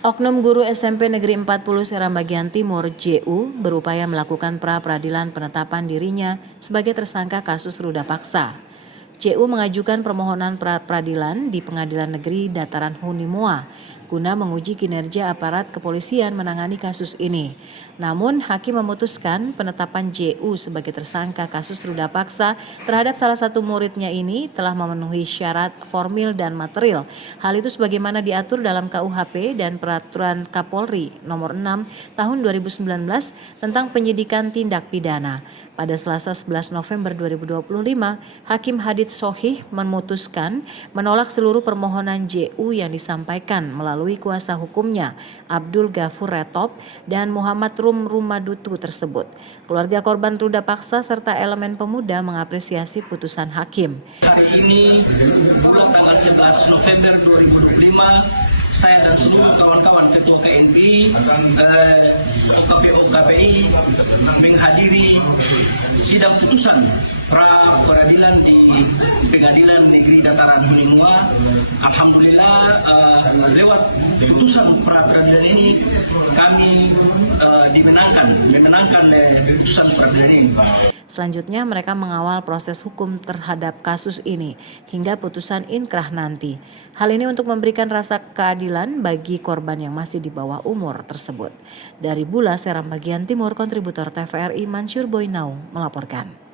Oknum guru SMP Negeri 40 Seram Bagian Timur (JU) berupaya melakukan pra-peradilan penetapan dirinya sebagai tersangka kasus ruda paksa. JU mengajukan permohonan pra-peradilan di Pengadilan Negeri Dataran Hunimua guna menguji kinerja aparat kepolisian menangani kasus ini. Namun, hakim memutuskan penetapan JU sebagai tersangka kasus ruda paksa terhadap salah satu muridnya ini telah memenuhi syarat formil dan material. Hal itu sebagaimana diatur dalam KUHP dan Peraturan Kapolri Nomor 6 Tahun 2019 tentang penyidikan tindak pidana. Pada Selasa 11 November 2025, Hakim Hadid Sohih memutuskan menolak seluruh permohonan JU yang disampaikan melalui kuasa hukumnya Abdul Ghafur Retop dan Muhammad Rum Rumadutu tersebut. Keluarga korban ruda paksa serta elemen pemuda mengapresiasi putusan hakim. Hari ini tanggal 11 November 2025 saya dan seluruh kawan-kawan ketua KNPI, KPU KPI menghadiri sidang putusan pra-peradilan di Pengadilan Negeri Dataran Hunimua. Alhamdulillah lewat putusan pra-peradilan ini kami dimenangkan putusan peradilan ini. Selanjutnya mereka mengawal proses hukum terhadap kasus ini hingga putusan inkrah nanti. Hal ini untuk memberikan rasa keadilan bagi korban yang masih di bawah umur tersebut. Dari Bula, Seram Bagian Timur, kontributor TVRI Mansur Boynau melaporkan.